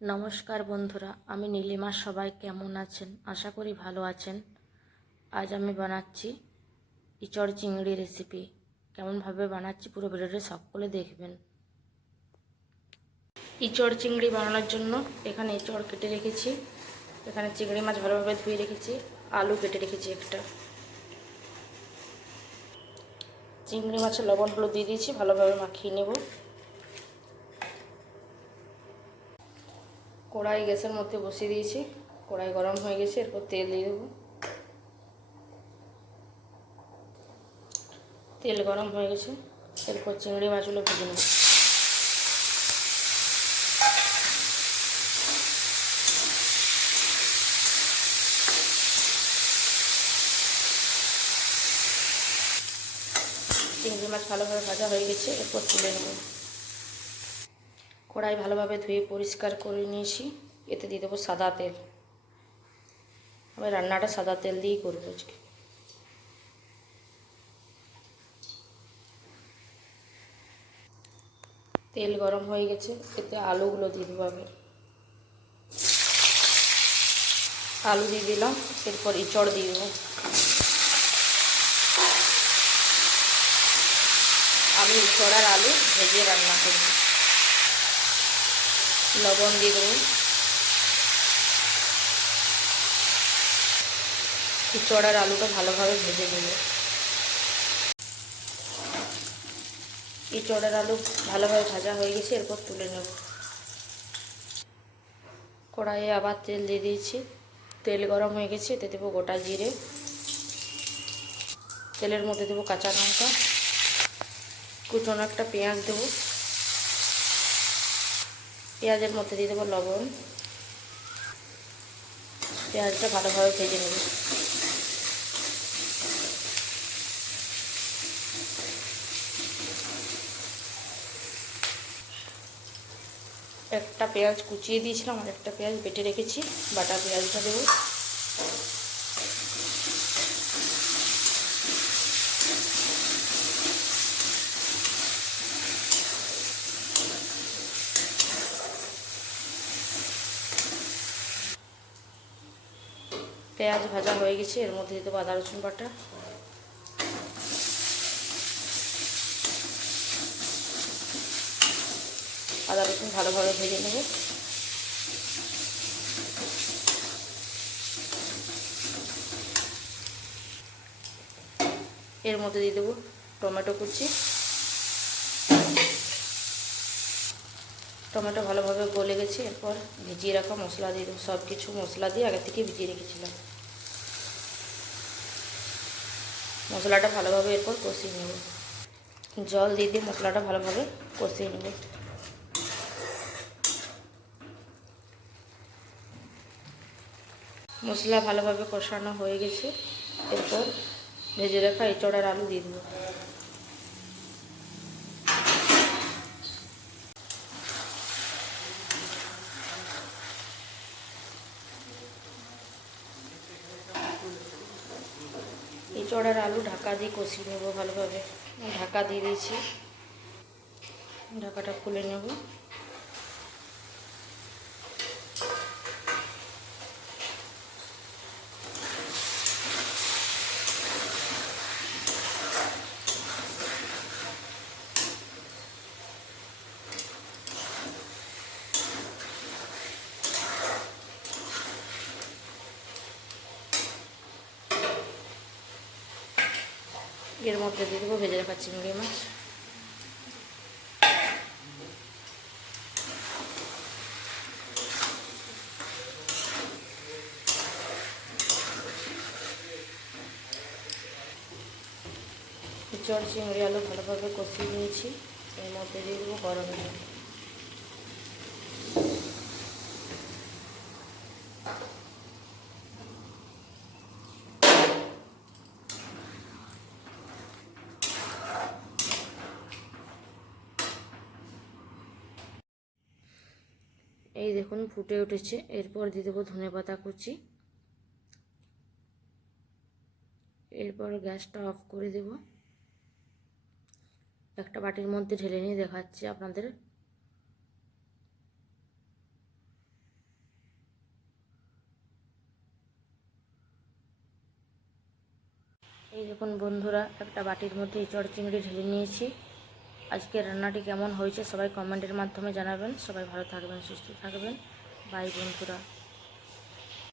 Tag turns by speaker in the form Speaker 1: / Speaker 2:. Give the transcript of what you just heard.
Speaker 1: নমস্কার বন্ধুরা, আমি নীলিমা, সবাই কেমন আছেন? আশা করি ভালো আছেন। আজ আমি বানাচ্ছি ইচড় চিংড়ি রেসিপি কেমনভাবে বানাচ্ছি পুরো ভিডিওটি সকলে দেখবেন। ইচড় চিংড়ি বানানোর জন্য এখানে ইচড় কেটে রেখেছি। এখানে চিংড়ি মাছ ভালোভাবে ধুয়ে রেখেছি, আলু কেটে রেখেছি একটা। চিংড়ি মাছের লবণ দিয়ে দিয়েছি, ভালোভাবে মাখিয়ে নেব। কড়াই গ্যাসের মধ্যে বসিয়ে দিয়েছি। কড়াই গরম হয়ে গেছে, এরপর তেল দিয়ে দেবো। তেল গরম হয়ে গেছে, এরপর চিংড়ি মাছগুলো ভেজে নেব। চিংড়ি মাছ ভালোভাবে ভাজা হয়ে গেছে, এরপর তুলে নেব। কড়াই ভালোভাবে ধুয়ে পরিষ্কার করে নিয়েছি। এতে দিয়ে দেবো সাদা তেল। আমি রান্নাটা সাদা তেল দিয়েই করব আজকে। তেল গরম হয়ে গেছে, এতে আলুগুলো দিয়ে দেবো আমি। আলু দিয়ে দিলাম, এরপর ইচড় দিয়ে দেবো। আমি ইচড় আর আলু ভেজে রান্না করব। লবণ দিয়ে দেবো। চড়ার আলুটা ভালোভাবে ভেজে নেব। এই চড়ার আলু ভালোভাবে ভাজা হয়ে গেছে, এরপর তুলে নেব। কড়াইয়ে আবার তেল দিয়ে দিয়েছি। তেল গরম হয়ে গেছে, এতে দেবো গোটা জিরে। তেলের মধ্যে দেবো কাঁচা লঙ্কা। কুচনো একটা পেঁয়াজ দেবো। পেঁয়াজের মধ্যে দিয়ে দেবো লবণ। পেঁয়াজটা ভালোভাবে ভেজে নেব। একটা পেঁয়াজ কুচিয়ে দিয়েছিলাম, আর একটা পেঁয়াজ বেটে রেখেছি, বাটা পেঁয়াজটা দেবো। পেঁয়াজ ভাজা হয়ে গেছে, এর মধ্যে দিতে আদা রসুন বাটা। আদা রসুন ভালোভাবে ভেজে নেব। এর মধ্যে দিয়ে দেবো টমেটো কুচি। টমেটো ভালোভাবে গলে গেছে, এরপর ভিজিয়ে রাখা মশলা দিয়ে দেবো। সব কিছু মশলা দিয়ে আগে থেকে ভিজিয়ে রেখেছিলাম। মশলাটা ভালোভাবে এরপর কষিয়ে নেব। জল দিয়ে দিয়ে মশলাটা ভালোভাবে কষিয়ে নেব। মশলা ভালোভাবে কষানো হয়ে গেছে। এরপর ভেজে রাখা এঁচড়ার আলু দিয়ে দেবো। এঁচড়ার আলু ঢাকা দিয়ে কষি নেব ভালোভাবে। ঢাকা দিয়ে দিয়েছি। ঢাকাটা খুলে নেব। এর মধ্যে দিয়ে দেবো ভেজে রাখা চিংড়ি মাছ। চড় চিংড়ি আলু ভালোভাবে কষিয়ে নিয়েছি। এর মধ্যে দিয়ে দেবো গরম জল এই দেখুন, ফুটে উঠেছে। এরপর দিয়ে দেবো ধনে পাতা কুচি। এরপর গ্যাসটা অফ করে দেব। একটা বাটির মধ্যে ঢেলে নিয়ে দেখাচ্ছি আপনাদের। এই দেখুন বন্ধুরা, একটা বাটির মধ্যে চড় চিংড়ি ঢেলে নিয়েছি। আজকে রান্নাটি কেমন হয়েছে সবাই কমেন্টের মাধ্যমে জানাবেন। সবাই ভালো থাকবেন, সুস্থ থাকবেন। বাই বন্ধুরা।